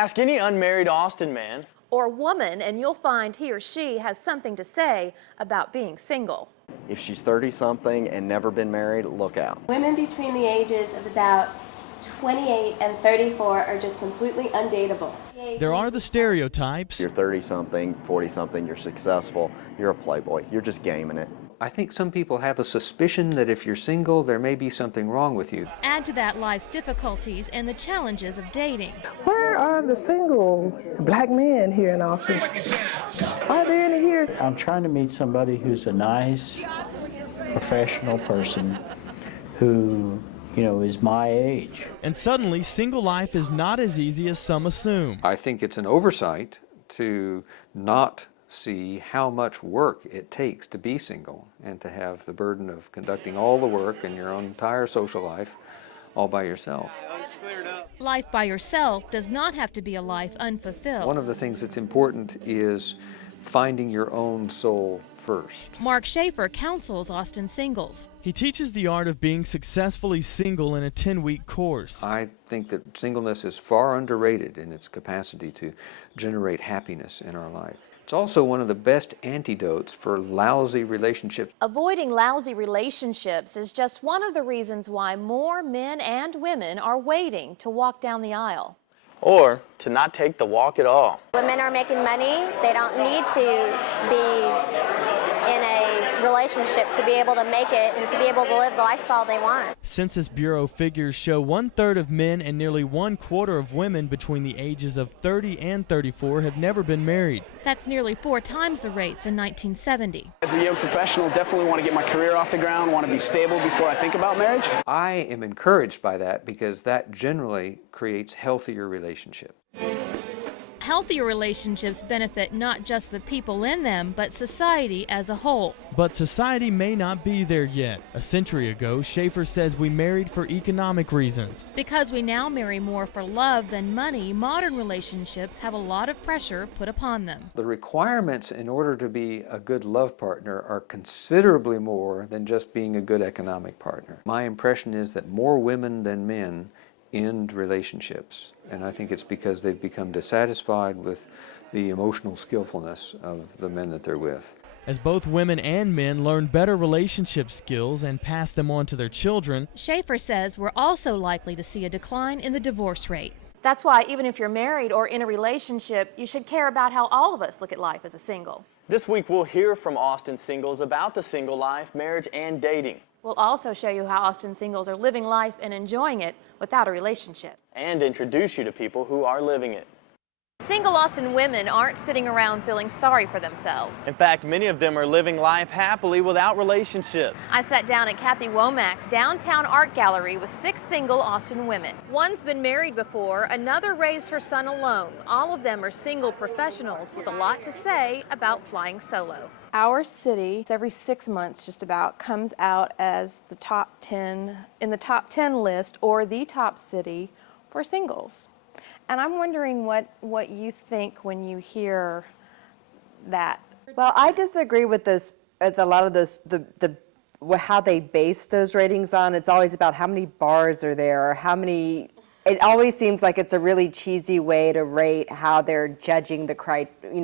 Ask any unmarried Austin man or woman, and you'll find he or she has something to say about being single. If she's 30-something and never been married, look out. Women between the ages of about 28 and 34 are just completely undateable. There are the stereotypes. You're 30-something, 40-something, you're successful, you're a playboy, you're just gaming it. I think some people have a suspicion that if you're single, there may be something wrong with you. Add to that life's difficulties and the challenges of dating. Where are the single black men here in Austin? Are there any here? I'm trying to meet somebody who's a nice, professional person who, is my age. And suddenly, single life is not as easy as some assume. I think it's an oversight to not see how much work it takes to be single and to have the burden of conducting all the work in your own entire social life all by yourself. Life by yourself does not have to be a life unfulfilled. One of the things that's important is finding your own soul first. Mark Schaefer counsels Austin singles. He teaches the art of being successfully single in a 10-week course. I think that singleness is far underrated in its capacity to generate happiness in our life. It's also one of the best antidotes for lousy relationships. Avoiding lousy relationships is just one of the reasons why more men and women are waiting to walk down the aisle. or to not take the walk at all. Women are making money. They don't need to be in a relationship to be able to make it and to be able to live the lifestyle they want. Census Bureau figures show 1/3 of men and nearly 1/4 of women between the ages of 30 and 34 have never been married. That's nearly 4 times the rates in 1970. As a young professional, definitely want to get my career off the ground, want to be stable before I think about marriage. I am encouraged by that because that generally creates healthier relationships. Healthier relationships benefit not just the people in them, but society as a whole. But society may not be there yet. A century ago, Schaefer says we married for economic reasons. Because we now marry more for love than money, modern relationships have a lot of pressure put upon them. The requirements in order to be a good love partner are considerably more than just being a good economic partner. My impression is that more women than men end relationships, and I think it's because they've become dissatisfied with the emotional skillfulness of the men that they're with. As both women and men learn better relationship skills and pass them on to their children, Schaefer says we're also likely to see a decline in the divorce rate. That's why even if you're married or in a relationship, you should care about how all of us look at life as a single. This week we'll hear from Austin singles about the single life, marriage, and dating. We'll also show you how Austin singles are living life and enjoying it without a relationship. And introduce you to people who are living it. Single Austin women aren't sitting around feeling sorry for themselves. In fact, many of them are living life happily without relationships. I sat down at Kathy Womack's downtown art gallery with 6 single Austin women. One's been married before, another raised her son alone. All of them are single professionals with a lot to say about flying solo. Our city, every 6 months just about, comes out as the top 10, in the top 10 list, or the top city for singles. And I'm wondering what you think when you hear that. Well, I disagree with this, with a lot of those, how they base those ratings on. It's always about how many bars are there, or how many. It always seems like it's a really cheesy way to rate how they're judging the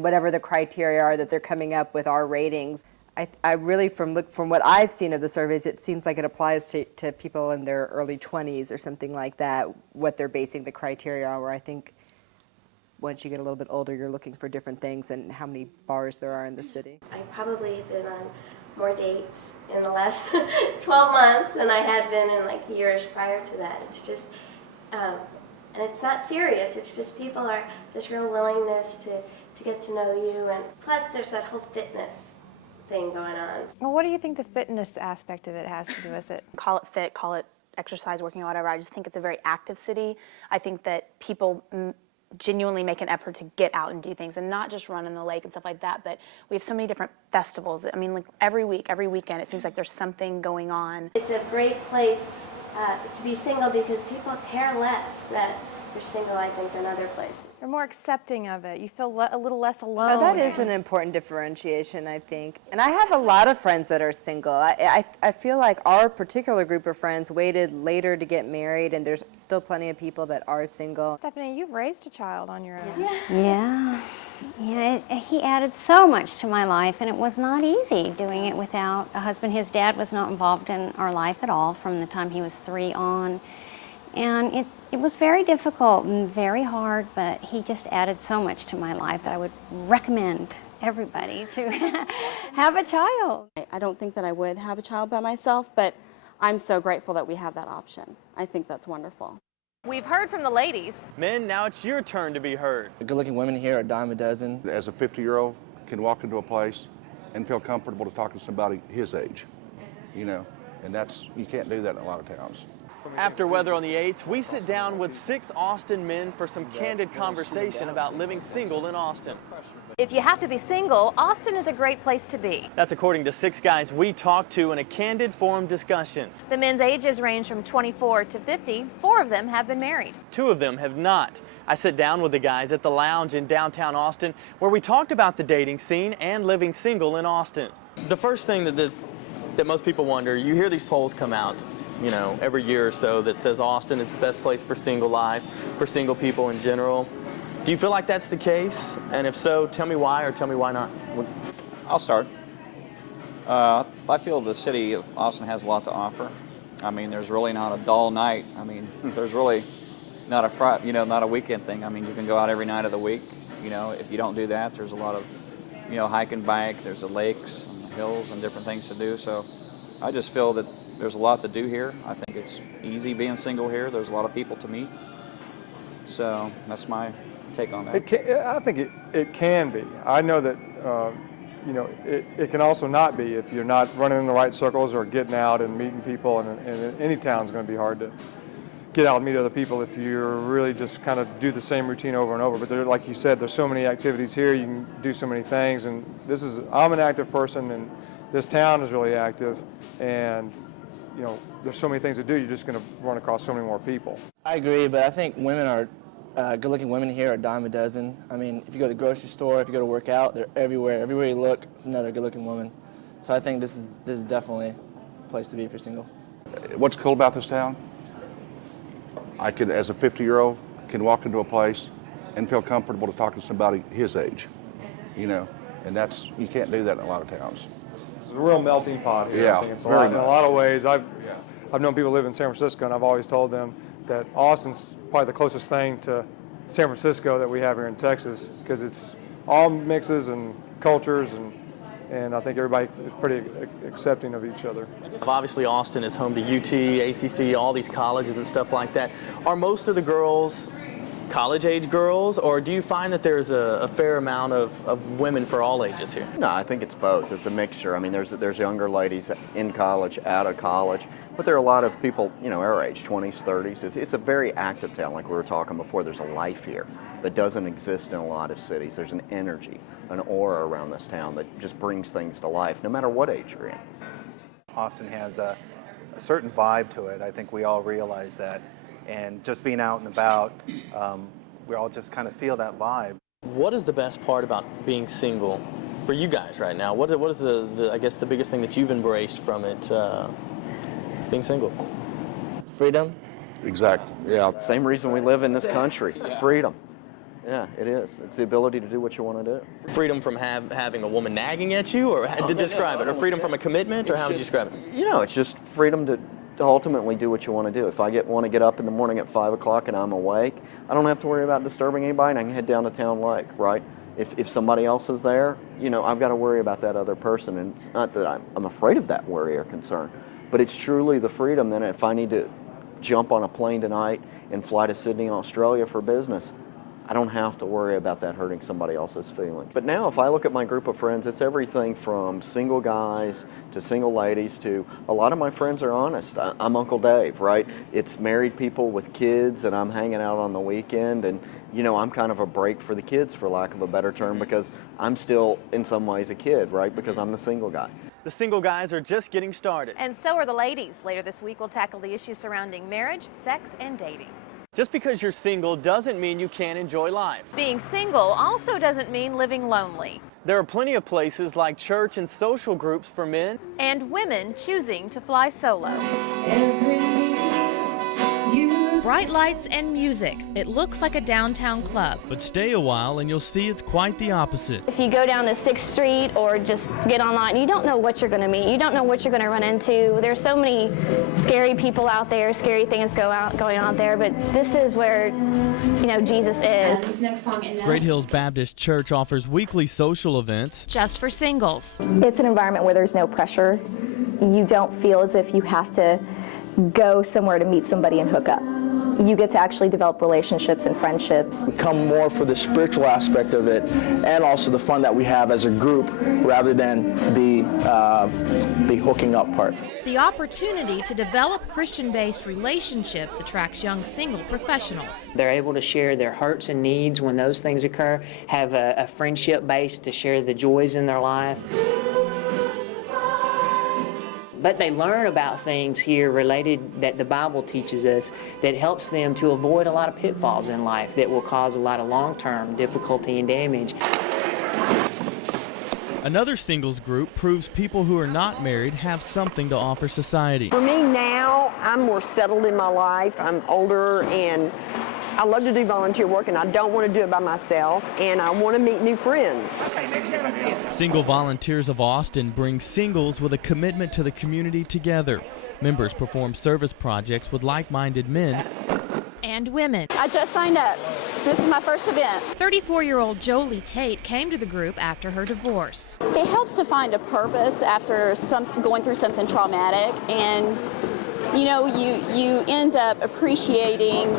whatever the criteria are that they're coming up with our ratings. I really, from what I've seen of the surveys, it seems like it applies to people in their early 20s or something like that, what they're basing the criteria on, where I think once you get a little bit older, you're looking for different things and how many bars there are in the city. I probably have been on more dates in the last 12 months than I had been in like years prior to that. It's just, and it's not serious, it's just people are, there's real willingness to get to know you, and plus there's that whole fitness thing going on. Well, what do you think the fitness aspect of it has to do with it? Call it fit, call it exercise, working, whatever. I just think it's a very active city. I think that people genuinely make an effort to get out and do things and not just run in the lake and stuff like that, but we have so many different festivals. I mean, like every week, every weekend, it seems like there's something going on. It's a great place to be single because people care less that you're single, I think, than other places. They're more accepting of it. You feel a little less alone. Oh, that is an important differentiation, I think. And I have a lot of friends that are single. I feel like our particular group of friends waited later to get married, and there's still plenty of people that are single. Stephanie, you've raised a child on your own. Yeah. He added so much to my life, and it was not easy doing it without a husband. His dad was not involved in our life at all from the time he was 3 on. And it was very difficult and very hard, but he just added so much to my life that I would recommend everybody to have a child. I don't think that I would have a child by myself, but I'm so grateful that we have that option. I think that's wonderful. We've heard from the ladies. Men, now it's your turn to be heard. The good-looking women here are a dime a dozen. As a 50-year-old can walk into a place and feel comfortable to talk to somebody his age, you know, and you can't do that in a lot of towns. After Weather on the 8s, we sit down with 6 Austin men for some candid conversation about living single in Austin. If you have to be single, Austin is a great place to be. That's according to 6 guys we talked to in a candid forum discussion. The men's ages range from 24 to 50. 4 of them have been married. 2 of them have not. I sit down with the guys at the lounge in downtown Austin where we talked about the dating scene and living single in Austin. The first thing that most people wonder, you hear these polls come out, you know, every year or so that says Austin is the best place for single life, for single people in general. Do you feel like that's the case? And if so, tell me why or tell me why not. I'll start. I feel the city of Austin has a lot to offer. I mean, there's really not a dull night. I mean, there's really not a weekend thing. I mean, you can go out every night of the week. You know, if you don't do that, there's a lot of, hike and bike. There's the lakes and the hills and different things to do. So I just feel that there's a lot to do here. I think it's easy being single here. There's a lot of people to meet. So that's my take on that. I think it can be. I know that it can also not be if you're not running in the right circles or getting out and meeting people. And any town's going to be hard to get out and meet other people if you're really just kind of do the same routine over and over. But there, like you said, there's so many activities here. You can do so many things. And I'm an active person, and this town is really active. And there's so many things to do, you're just going to run across so many more people. I agree, but I think women are, good-looking women here are a dime a dozen. I mean, if you go to the grocery store, if you go to work out, they're everywhere. Everywhere you look, it's another good-looking woman. So I think this is definitely a place to be if you're single. What's cool about this town? I could, as a 50-year-old, can walk into a place and feel comfortable to talk to somebody his age, and you can't do that in a lot of towns. It's a real melting pot here. Yeah, I think it's in a lot of ways. I've known people who live in San Francisco, and I've always told them that Austin's probably the closest thing to San Francisco that we have here in Texas, because it's all mixes and cultures, and I think everybody is pretty accepting of each other. Obviously, Austin is home to UT, ACC, all these colleges and stuff like that. Are most of the girls college-age girls, or do you find that there's a fair amount of women for all ages here? No, I think it's both. It's a mixture. I mean, there's younger ladies in college, out of college, but there are a lot of people, our age, 20s, 30s. It's a very active town, like we were talking before. There's a life here that doesn't exist in a lot of cities. There's an energy, an aura around this town that just brings things to life, no matter what age you're in. Austin has a certain vibe to it. I think we all realize that. And just being out and about, we all just kind of feel that vibe. What is the best part about being single for you guys right now? What is I guess the biggest thing that you've embraced from it, being single? Freedom. Exactly, yeah. Same reason we live in this country, freedom. Yeah, it is. It's the ability to do what you want to do. Freedom from having a woman nagging at you, or to describe it, or freedom from a commitment, or how would you describe it? It's just freedom to ultimately do what you want to do. If I want to get up in the morning at 5 o'clock and I'm awake, I don't have to worry about disturbing anybody, and I can head down to Town Lake, right? If somebody else is there, I've got to worry about that other person. And it's not that I'm afraid of that worry or concern, but it's truly the freedom that if I need to jump on a plane tonight and fly to Sydney, Australia for business, I don't have to worry about that hurting somebody else's feelings. But now if I look at my group of friends, it's everything from single guys to single ladies to a lot of my friends are honest. I'm Uncle Dave, right? It's married people with kids, and I'm hanging out on the weekend, and I'm kind of a break for the kids, for lack of a better term, because I'm still in some ways a kid, right? Because I'm the single guy. The single guys are just getting started. And so are the ladies. Later this week, we'll tackle the issues surrounding marriage, sex, and dating. Just because you're single doesn't mean you can't enjoy life. Being single also doesn't mean living lonely. There are plenty of places like church and social groups for men And women choosing to fly solo. Bright lights and music. It looks like a downtown club. But stay a while and you'll see it's quite the opposite. If you go down to 6th Street or just get online, you don't know what you're going to meet. You don't know what you're going to run into. There's so many scary people out there, scary things going on there, but this is where, Jesus is. Great Hills Baptist Church offers weekly social events just for singles. It's an environment where there's no pressure. You don't feel as if you have to go somewhere to meet somebody and hook up. You get to actually develop relationships and friendships. We come more for the spiritual aspect of it and also the fun that we have as a group rather than the hooking up part. The opportunity to develop Christian-based relationships attracts young single professionals. They're able to share their hurts and needs when those things occur, have a friendship base to share the joys in their life. But they learn about things here related that the Bible teaches us that helps them to avoid a lot of pitfalls in life that will cause a lot of long-term difficulty and damage. Another singles group proves people who are not married have something to offer society. For me now, I'm more settled in my life. I'm older and I love to do volunteer work and I don't want to do it by myself and I want to meet new friends. Single Volunteers of Austin bring singles with a commitment to the community together. Members perform service projects with like-minded men and women. I just signed up. This is my first event. 34-year-old Jolie Tate came to the group after her divorce. It helps to find a purpose after going through something traumatic, and you end up appreciating